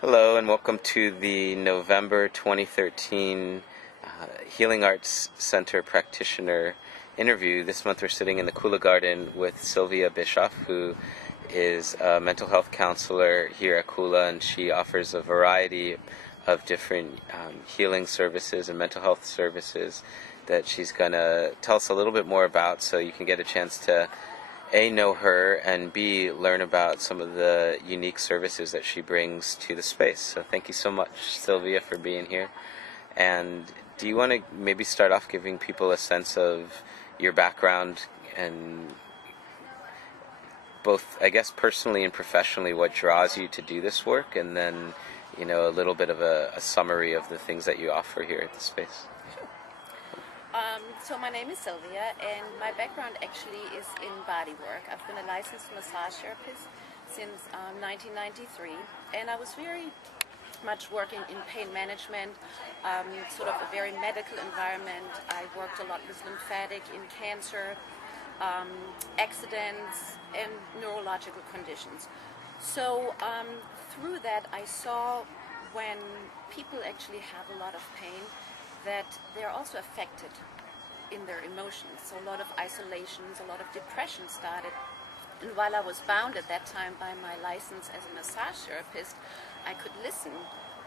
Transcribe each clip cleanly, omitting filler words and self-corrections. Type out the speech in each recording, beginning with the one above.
Hello and welcome to the November 2013 Healing Arts Center practitioner interview. This month we're sitting in the Kula garden with Sylvia Bischoff, who is a mental health counselor here at Kula, and she offers a variety of different healing services and mental health services that she's going to tell us a little bit more about, so you can get a chance to A, know her, and B, learn about some of the unique services that she brings to the space. So thank you so much, Sylvia, for being here. And do you want to maybe start off giving people a sense of your background and both, I guess, personally and professionally, what draws you to do this work, and then, a little bit of a summary of the things that you offer here at the space? So my name is Sylvia, and my background actually is in body work. I've been a licensed massage therapist since 1993, and I was very much working in pain management, sort of a very medical environment. I worked a lot with lymphatic in cancer, accidents, and neurological conditions. So through that, I saw when people actually have a lot of pain, that they're also affected in their emotions. So a lot of isolations, a lot of depression started. And while I was bound at that time by my license as a massage therapist, I could listen,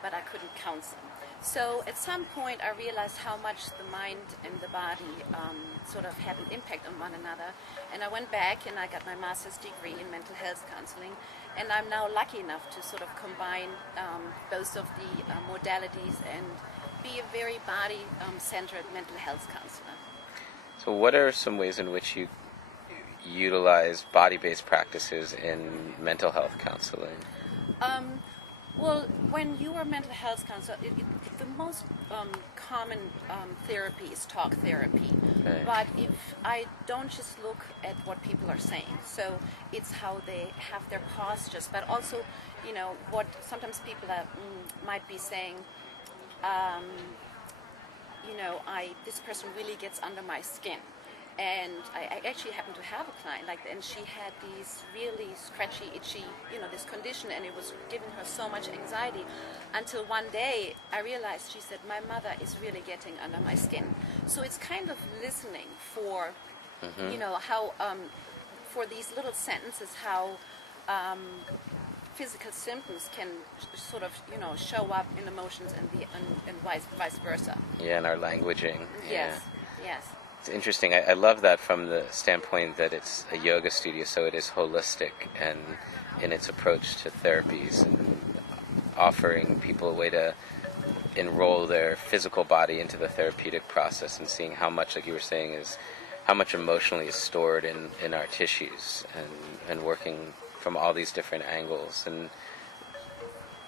but I couldn't counsel. So at some point I realized how much the mind and the body sort of had an impact on one another. And I went back and I got my master's degree in mental health counseling. And I'm now lucky enough to sort of combine both of the modalities and be a very body-centered mental health counselor. So what are some ways in which you utilize body-based practices in mental health counseling? Well, when you are a mental health counselor, the most common therapy is talk therapy. Okay. But if I don't just look at what people are saying, so it's how they have their postures, but also, what sometimes people might be saying, this person really gets under my skin. And I actually happened to have a client like that, and she had these really scratchy, itchy, this condition, and it was giving her so much anxiety, until one day I realized, she said, my mother is really getting under my skin. So it's kind of listening for, how, for these little sentences, how physical symptoms can sort of, show up in emotions and vice versa. Yeah, and our languaging. Yes, yes. It's interesting. I love that from the standpoint that it's a yoga studio, so it is holistic and in its approach to therapies and offering people a way to enroll their physical body into the therapeutic process, and seeing how much, like you were saying, is how much emotionally is stored in our tissues, and working from all these different angles. And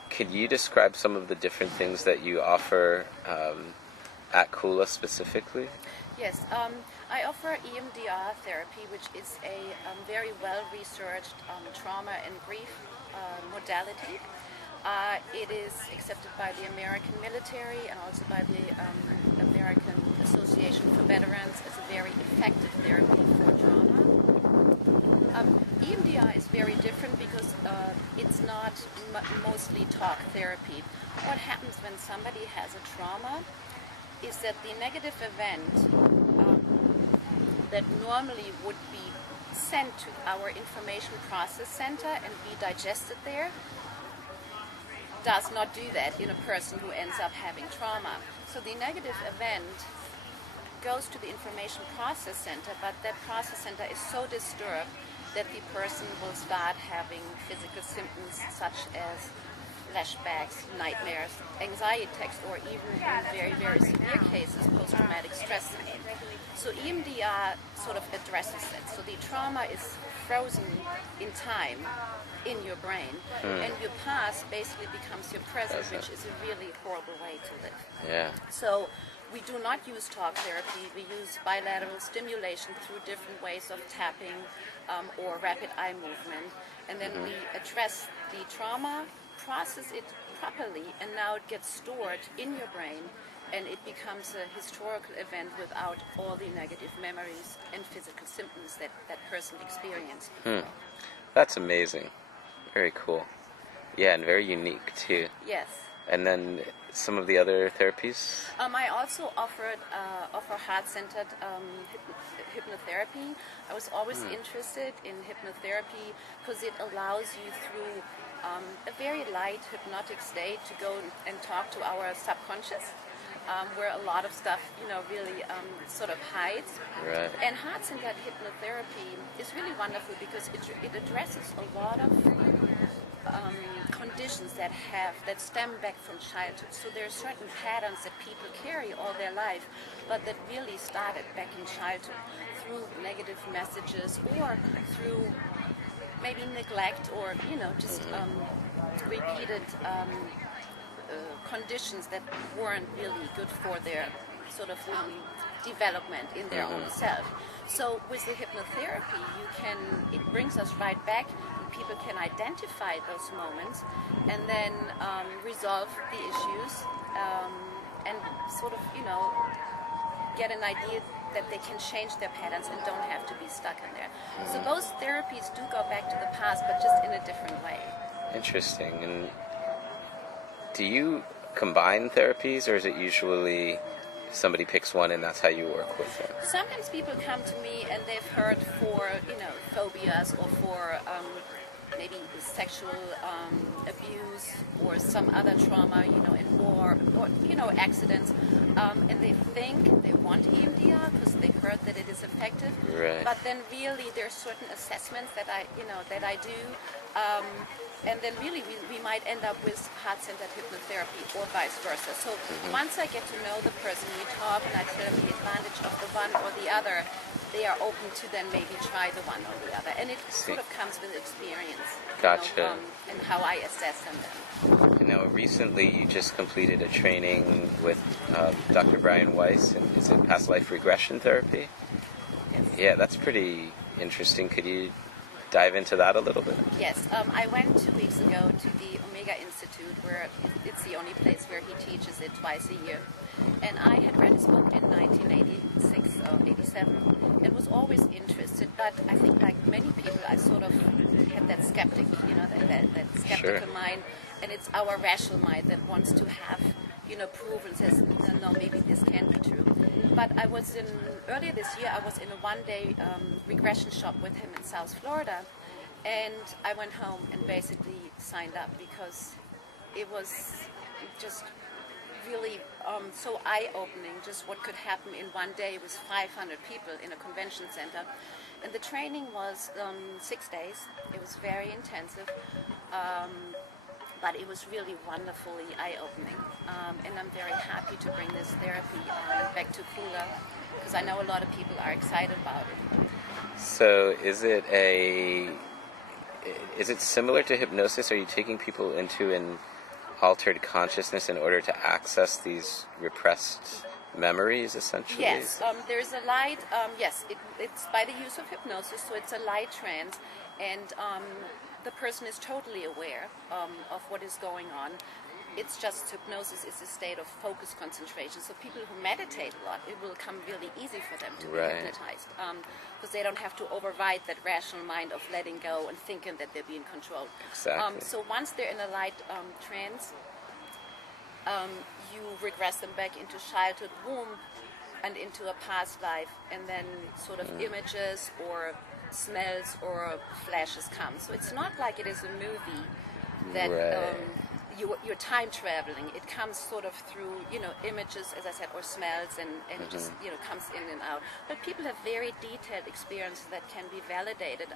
could you describe some of the different things that you offer at Kula specifically? Yes, I offer EMDR therapy, which is a very well-researched trauma and grief modality. It is accepted by the American military and also by the American Association for Veterans as a very effective therapy for trauma. EMDR is very different because it's not mostly talk therapy. What happens when somebody has a trauma is that the negative event that normally would be sent to our information process center and be digested there does not do that in a person who ends up having trauma. So the negative event goes to the information process center, but that process center is so disturbed that the person will start having physical symptoms such as flashbacks, nightmares, anxiety attacks, or even in very, very severe cases, post-traumatic stress syndrome. So EMDR sort of addresses it. So the trauma is frozen in time in your brain, and your past basically becomes your present, which is a really horrible way to live. Yeah. So we do not use talk therapy. We use bilateral stimulation through different ways of tapping or rapid eye movement, and then we address the trauma, process it properly, and now it gets stored in your brain, and it becomes a historical event without all the negative memories and physical symptoms that that person experienced. That's amazing. Very cool. Yeah, and very unique too. Yes. And then some of the other therapies? I also offer heart-centered hypnotherapy. I was always interested in hypnotherapy because it allows you through a very light hypnotic state to go and talk to our subconscious, where a lot of stuff, really sort of hides. Right. And heart-centered hypnotherapy is really wonderful because it addresses a lot of conditions that stem back from childhood. So there are certain patterns that people carry all their life, but that really started back in childhood through negative messages or through maybe neglect or just repeated conditions that weren't really good for their sort of development in their own self. So with the hypnotherapy, it brings us right back. People can identify those moments and then resolve the issues and sort of, get an idea that they can change their patterns and don't have to be stuck in there. So both therapies do go back to the past, but just in a different way. Interesting. And do you combine therapies, or is it usually somebody picks one and that's how you work with them? Sometimes people come to me and they've heard for, phobias or for maybe sexual abuse or some other trauma, in war or, accidents, and they think they want EMDR because they heard that it is effective. Right. But then really there's certain assessments that I do, and then really we might end up with heart-centered hypnotherapy or vice versa. So once I get to know the person, we talk and I tell them the advantage of the one or the other, they are open to then maybe try the one or the other. And it sort of comes with experience. Gotcha. And how I assess them then. And now recently you just completed a training with Dr. Brian Weiss, and is it past life regression therapy? Yes. Yeah, that's pretty interesting. Could you dive into that a little bit? Yes, I went 2 weeks ago to the Omega Institute, where it's the only place where he teaches it twice a year. And I had read his book in 1986 or 87 and was always interested, but I think like many people, I sort of had that skeptic, that skeptical mind, and it's our rational mind that wants to have, proof and says, no, maybe this can be true. But earlier this year, I was in a one-day regression shop with him in South Florida, and I went home and basically signed up because it was just really so eye-opening, just what could happen in one day with 500 people in a convention center. And the training was 6 days. It was very intensive, but it was really wonderfully eye-opening. And I'm very happy to bring this therapy back to Kula, because I know a lot of people are excited about it. So is it similar to hypnosis? Are you taking people into an altered consciousness in order to access these repressed memories, essentially? Yes, there's a light, it's by the use of hypnosis, so it's a light trance, and the person is totally aware of what is going on. It's just hypnosis is a state of focused concentration. So people who meditate a lot, it will come really easy for them to be hypnotized, because they don't have to override that rational mind of letting go and thinking that they're being controlled. Exactly. So once they're in a light trance, you regress them back into childhood womb and into a past life, and then sort of images or smells or flashes come. So it's not like it is a movie that you're time traveling. It comes sort of through, images, as I said, or smells, and it just, comes in and out. But people have very detailed experiences that can be validated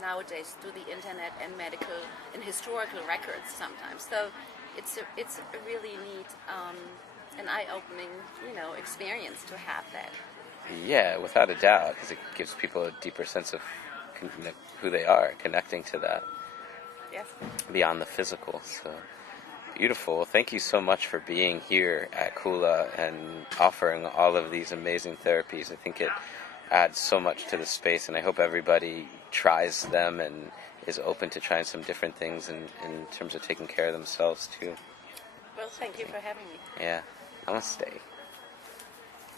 nowadays through the internet and medical and historical records sometimes. So it's a really neat and eye-opening, experience to have that. Yeah, without a doubt, because it gives people a deeper sense of who they are, connecting to that. Yes. Beyond the physical. So beautiful. Well, thank you so much for being here at Kula and offering all of these amazing therapies. I think it adds so much to the space, and I hope everybody tries them and is open to trying some different things in terms of taking care of themselves too. Well, thank you for having me. Yeah. Namaste.